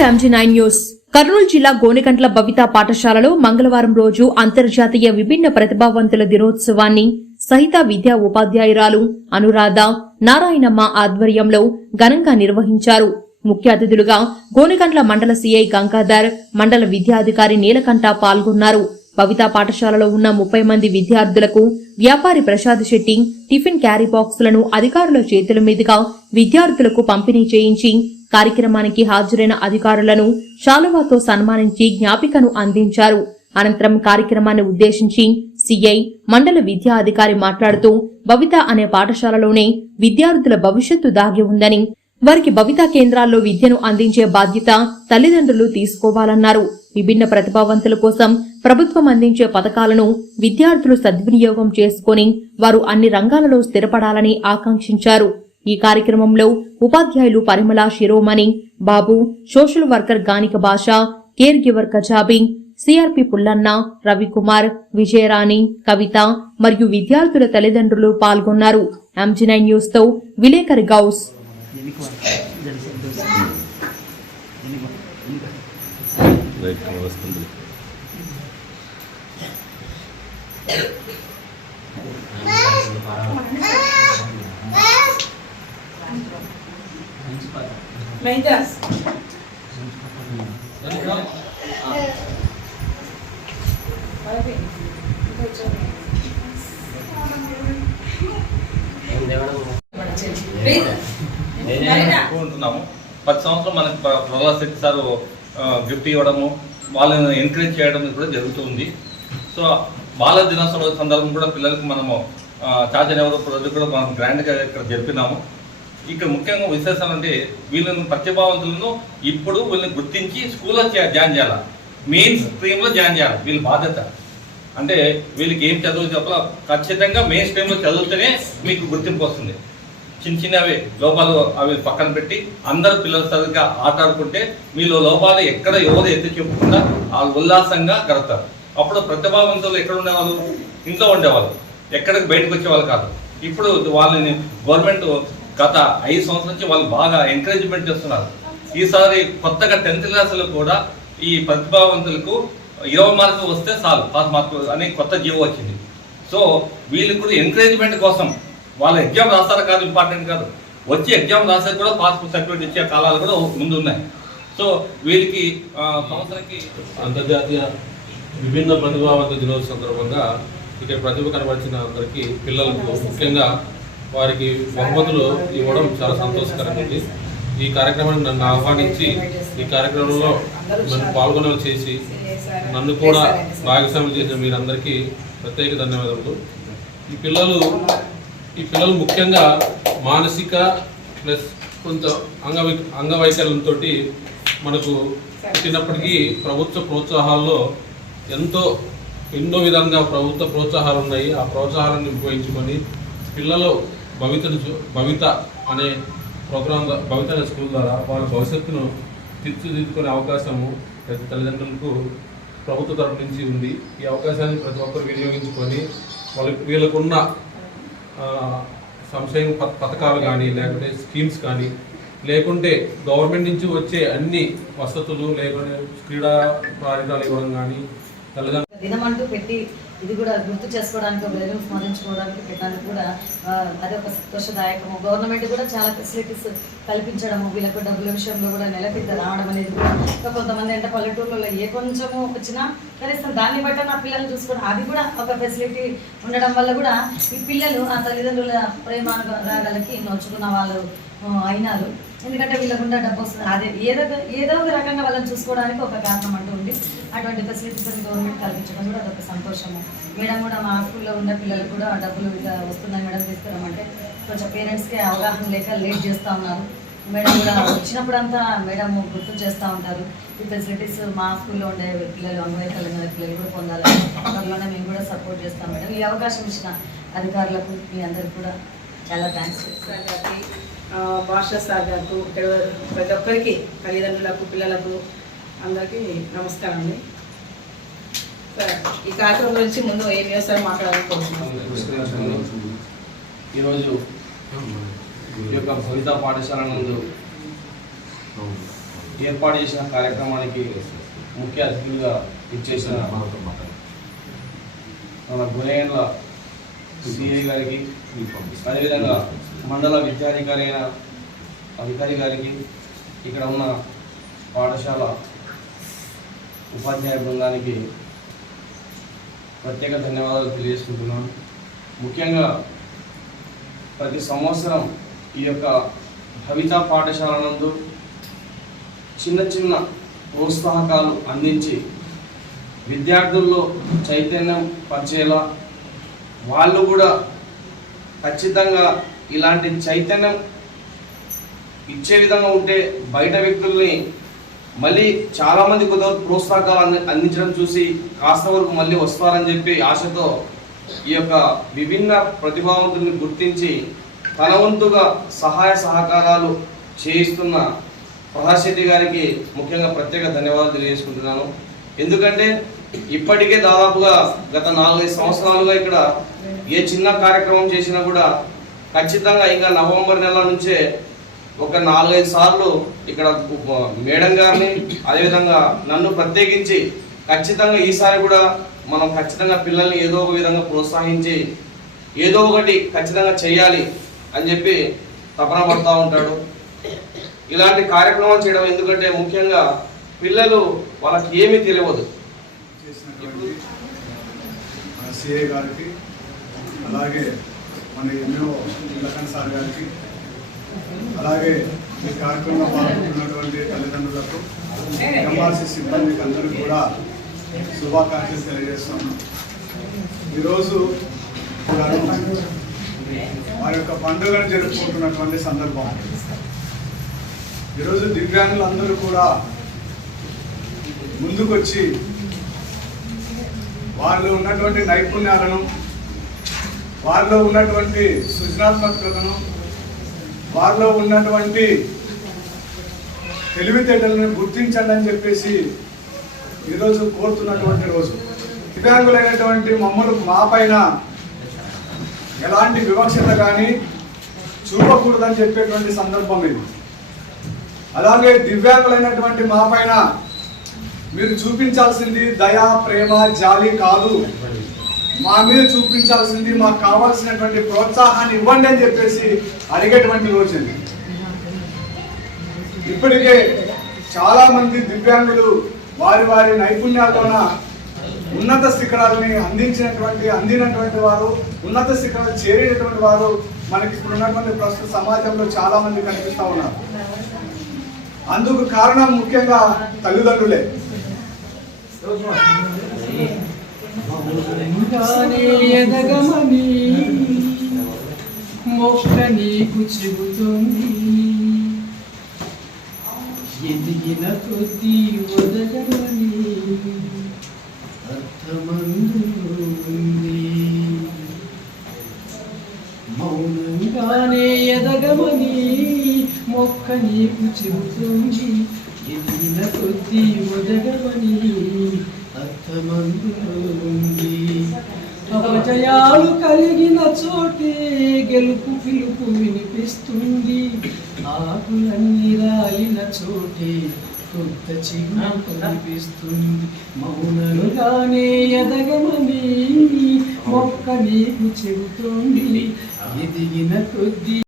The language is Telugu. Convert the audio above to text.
To MG nine news Kurnool జిల్లా గోనెకంట్ల బవిత పాఠశాలలో మంగళవారం రోజు అంతర్జాతీయ విభిన్న ప్రతిభావంతుల దినోత్సవాన్ని సహిత విద్యా ఉపాధ్యాయురాలు అనురాధ నారాయణమ్మ ఆధ్వర్యంలో ఘనంగా నిర్వహించారు. ముఖ్య అతిథులుగా గోనెకంట్ల మండల సీఐ గంగాధర్ మండల విద్యాధికారి నీలకంఠ పాల్గొన్నారు. భవిత పాఠశాలలో ఉన్న ముప్పై మంది విద్యార్థులకు వ్యాపారి ప్రసాద్ శెట్టి టిఫిన్ క్యారీ బాక్సులను అధికారుల చేతుల మీదుగా విద్యార్థులకు పంపిణీ చేయించి కార్యక్రమానికి హాజరైన అధికారులను శాలువాతో సన్మానించి జ్ఞాపికను అందించారు. అనంతరం కార్యక్రమాన్ని ఉద్దేశించి సిఐ మండల విద్యా అధికారి మాట్లాడుతూ భవిత అనే పాఠశాలలోనే విద్యార్థుల భవిష్యత్తు దాగి ఉందని వారికి భవిత కేంద్రాల్లో విద్యను అందించే బాధ్యత తల్లిదండ్రులు తీసుకోవాలన్నారు. విభిన్న ప్రతిభావంతుల కోసం ప్రభుత్వం అందించే పథకాలను విద్యార్థులు సద్వినియోగం చేసుకుని వారు అన్ని రంగాలలో స్థిరపడాలని ఆకాంక్షించారు. ఈ కార్యక్రమంలో ఉపాధ్యాయులు పరిమళ శిరోమణి బాబు సోషల్ వర్కర్ గానిక భాష కేర్ గివర్ కజాబీ సిఆర్పి పుల్లన్న రవికుమార్ విజయరాణి కవిత మరియు విద్యార్థుల తల్లిదండ్రులు పాల్గొన్నారు. ఎంజీ నైన్ న్యూస్తో విలేకరి గౌస్. రైట్ పది అనుకుంటున్నాము ప్రతి సంవత్సరం మనకి ప్రహ్లాద్ శెట్టి సార్ గిఫ్ట్ ఇవ్వడము వాళ్ళని ఎంకరేజ్ చేయడం కూడా జరుగుతుంది. సో బాల దినోత్సవ సందర్భం కూడా పిల్లలకు మనము చాచనేవరం ఎవరో ప్రజలు కూడా మనం గ్రాండ్గా ఇక్కడ జరిపినాము. ఇక్కడ ముఖ్యంగా విశేషాలంటే వీళ్ళను వీళ్ళని ప్రతిభావంతులను ఇప్పుడు వీళ్ళని గుర్తించి స్కూల్లో జా- జాయిన్ చేయాలి? మెయిన్ స్ట్రీమ్లో జాయిన్ చేయాలి? వీళ్ళ బాధ్యత. అంటే వీళ్ళకి ఏం చదువు చెప్పాల ఖచ్చితంగా మెయిన్ స్ట్రీమ్లో చదివితేనే మీకు గుర్తింపు వస్తుంది. చిన్న చిన్నవి లోపాలు అవి పక్కన పెట్టి అందరు పిల్లలు సరిగ్గా ఆటాడుకుంటే మీలో లోపాలు ఎక్కడ ఎవరు ఎత్తి చెప్పకుండా ఆ ఉల్లాసంగా గడతారు అప్పుడు ప్రతిభావంతులు ఎక్కడ ఉండేవాళ్ళు? ఇంట్లో ఉండేవాళ్ళు. ఎక్కడికి బయటకు వచ్చేవాళ్ళు కాదు. ఇప్పుడు వాళ్ళని గవర్నమెంట్ గత ఐదు సంవత్సరాల నుంచి వాళ్ళు బాగా ఎంకరేజ్మెంట్ చేస్తున్నారు. ఈసారి కొత్తగా టెన్త్ క్లాసులు కూడా ఈ ప్రతిభావంతులకు ఇరవై మార్కులు వస్తే చాలు పాస్ మార్కులు అనే కొత్త జీవో వచ్చింది. సో వీళ్ళకి కూడా ఎంకరేజ్మెంట్ కోసం వాళ్ళ ఎగ్జామ్ రాస్తారా కాదు ఇంపార్టెంట్ కాదు. వచ్చి ఎగ్జామ్ రాసేది కూడా పాస్ సర్టిఫికేట్ ఇచ్చే కాలాలు కూడా ముందు ఉన్నాయి సో వీళ్ళకి సంవత్సరానికి అంతర్జాతీయ విభిన్న ప్రతిభావంత దినోత్సవం సందర్భంగా ఇక్కడ ప్రతిభ కనబరిచిన అందరికీ పిల్లలకు ముఖ్యంగా వారికి బహుమతులు ఇవ్వడం చాలా సంతోషకరంగా ఉంది ఈ కార్యక్రమాన్ని నన్ను ఆహ్వానించి ఈ కార్యక్రమంలో నన్ను పాల్గొనేలా చేసి నన్ను కూడా భాగస్వామ్యం చేసిన మీరందరికీ ప్రత్యేక ధన్యవాదములు. ఈ పిల్లలు ఈ పిల్లలు ముఖ్యంగా మానసిక ప్లస్ కొంత అంగవై అంగవైకల్యంతో మనకు పుట్టినప్పటికీ ప్రభుత్వ ప్రోత్సాహాల్లో ఎంతో ఎన్నో విధంగా ప్రభుత్వ ప్రోత్సాహాలు ఉన్నాయి ఆ ప్రోత్సాహాలను ఉపయోగించుకొని పిల్లలు భవితను భవిత అనే ప్రోగ్రాం భవిత అనే స్కూల్ ద్వారా వాళ్ళ భవిష్యత్తును తీర్చిదిద్దుకునే అవకాశము ప్రతి తల్లిదండ్రులకు ప్రభుత్వ తరపు నుంచి ఉంది. ఈ అవకాశాన్ని ప్రతి ఒక్కరు వినియోగించుకొని వాళ్ళకి వీళ్ళకున్న సంశయం సంక్షేమ పథకాలు కానీ లేకుంటే స్కీమ్స్ కానీ లేకుంటే గవర్నమెంట్ నుంచి వచ్చే అన్ని వసతులు లేకుంటే క్రీడా ప్రాధికారాలు ఇవ్వడం కానీ తల్లిదండ్రులు దినమంటూ పెట్టి ఇది కూడా గుర్తు చేసుకోవడానికి వేరే స్మరించుకోవడానికి పెట్టడానికి కూడా అది ఒక సంతోషదాయకము. గవర్నమెంట్ కూడా చాలా ఫెసిలిటీస్ కల్పించడము వీళ్ళకు డబ్బుల విషయంలో కూడా నెలకి రావడం అనేది కూడా ఇంకా కొంతమంది అంటే పల్లెటూర్లలో ఏ కొంచెము వచ్చినా కనీసం దాన్ని బట్టి నా పిల్లలు చూసుకోవడం అది కూడా ఒక ఫెసిలిటీ ఉండడం వల్ల కూడా ఈ పిల్లలు ఆ తల్లిదండ్రుల ప్రేమానురాగాలకి నోచుకున్న వాళ్ళు అయినారు. ఎందుకంటే వీళ్ళకుండా డబ్బు వస్తుంది. అదే ఏదో ఒక- ఏదో ఒక రకంగా వాళ్ళని చూసుకోవడానికి ఒక కారణం అంటూ ఉంది. అటువంటి ఫెసిలిటీస్ గవర్నమెంట్ కల్పించడం కూడా అదొక సంతోషము. మేడం కూడా మా స్కూల్లో ఉన్న పిల్లలకు కూడా డబ్బులు ఇట్లా వస్తున్నాయి మేడం తీసుకురామంటే కొంచెం పేరెంట్స్కి అవగాహన లేక లేట్ చేస్తూ ఉన్నారు. మేడం కూడా వచ్చినప్పుడంతా మేడం గుర్తు చేస్తూ ఉంటారు. ఈ ఫెసిలిటీస్ మా స్కూల్లో ఉండే పిల్లలు అంగవైకల్యం ఉన్న పిల్లలు కూడా పొందాలి. త్వరలోనే మేము కూడా సపోర్ట్ చేస్తాం మేడం. ఈ అవకాశం ఇచ్చిన అధికారులకు మీ అందరికి కూడా చాలా థ్యాంక్స్ భాషా సార్ గారు ఇక్కడ ప్రతి ఒక్కరికి తల్లిదండ్రులకు పిల్లలకు అందరికీ నమస్కారం అండి ఈ కార్యక్రమం గురించి ముందు ఏం చేస్తారో మాట్లాడాలనుకుంటున్నాను ఈరోజు ఈ యొక్క భవిత పాఠశాల నందు ఏర్పాటు చేసిన కార్యక్రమానికి ముఖ్య అతిథులుగా ఇచ్చేసిన మన గుణేంద్ర సిఐ గారికి అదేవిధంగా మండల విద్యాధికారి అయిన అధికారి గారికి ఇక్కడ ఉన్న పాఠశాల ఉపాధ్యాయ బృందానికి ప్రత్యేక ధన్యవాదాలు తెలియజేసుకుంటున్నాను. ముఖ్యంగా ప్రతి సంవత్సరం ఈ యొక్క భవిత పాఠశాల నందు చిన్న చిన్న ప్రోత్సాహకాలు అందించి విద్యార్థుల్లో చైతన్యం పరిచేలా వాళ్ళు కూడా ఖచ్చితంగా ఇలాంటి చైతన్యం ఇచ్చే విధంగా ఉంటే బయట వ్యక్తుల్ని మళ్ళీ చాలామంది కొంతవరకు ప్రోత్సాహకాలు అంది అందించడం చూసి కాస్త వరకు మళ్ళీ వస్తారని చెప్పి ఆశతో ఈ యొక్క విభిన్న ప్రతిభావంతుల్ని గుర్తించి తన వంతుగా సహాయ సహకారాలు చేయిస్తున్న ప్రహాస్ శెట్టి గారికి ముఖ్యంగా ప్రత్యేక ధన్యవాదాలు తెలియజేసుకుంటున్నాను. ఎందుకంటే ఇప్పటికే దాదాపుగా గత నాలుగైదు సంవత్సరాలుగా ఇక్కడ ఏ చిన్న కార్యక్రమం చేసినా కూడా ఖచ్చితంగా ఇంకా నవంబర్ నెల నుంచే ఒక నాలుగైదు సార్లు ఇక్కడ మేడం గారిని అదేవిధంగా నన్ను ప్రత్యేకించి ఖచ్చితంగా ఈసారి కూడా మనం ఖచ్చితంగా పిల్లల్ని ఏదో ఒక విధంగా ప్రోత్సహించి ఏదో ఒకటి ఖచ్చితంగా చేయాలి అని చెప్పి తపన పడుతూ ఉంటాడు. ఇలాంటి కార్యక్రమాలు చేయడం ఎందుకంటే ముఖ్యంగా పిల్లలు వాళ్ళకి ఏమీ తెలియదు. చేసినటువంటి మన సిఐ గారికి అలాగే మన ఎంఓ లఖన్ సార్ గారికి అలాగే ఈ కార్యక్రమంలో పాల్గొంటున్నటువంటి తల్లిదండ్రులకు ఎంఆర్సీ సిబ్బందికి అందరూ కూడా శుభాకాంక్షలు తెలియజేస్తున్నాను ఈరోజు గారు వారి యొక్క పండుగను జరుపుకుంటున్నటువంటి సందర్భం. ఈరోజు దివ్యాంగులందరూ కూడా ముందుకొచ్చి వాళ్ళు ఉన్నటువంటి నైపుణ్యాలను వారిలో ఉన్నటువంటి సృజనాత్మకతను వారిలో ఉన్నటువంటి తెలివితేటలను గుర్తించండి అని చెప్పేసి ఈరోజు కోరుతున్నటువంటి రోజు. దివ్యాంగులైనటువంటి మమ్మల్ని మా పైన ఎలాంటి వివక్షత కానీ చూపకూడదని చెప్పేటువంటి సందర్భం ఇది. అలాగే దివ్యాంగులైనటువంటి మా పైన మీరు చూపించాల్సింది దయా ప్రేమ జాలి కాదు. మా మీద చూపించాల్సింది మాకు కావాల్సినటువంటి ప్రోత్సాహాన్ని ఇవ్వండి అని చెప్పేసి అడిగేటువంటి రోజు ఇప్పటికే చాలా మంది దివ్యాంగులు వారి వారి నైపుణ్యాలతోన ఉన్నత శిఖరాలని అందించినటువంటి అందినటువంటి వారు ఉన్నత శిఖరాలు చేరినటువంటి వారు మనకి ఇప్పుడు ఉన్నటువంటి ప్రస్తుత సమాజంలో చాలా మంది కనిపిస్తూ ఉన్నారు. అందుకు కారణం ముఖ్యంగా తల్లిదండ్రులే. ఎదగమని మొక్క నీకు చెబుతుంది ఎదిగిన కొద్దీ వదగమని అర్థమందులో మౌనంగానే ఎదగమని మొక్క నీకు చెబుతుంది ఎదిగిన కొద్ది వదగమని అర్థమందులో అపజయాలు కలిగిన చోటే గెలుపు పిలుపు వినిపిస్తుంది. ఆకులన్నీ రాలిన చోటే కొత్త చిహ్నం కనిపిస్తుంది. మౌనలుగానే ఎదగమని మొక్క నీకు చెబుతుంది. ఎదిగిన కొద్దీ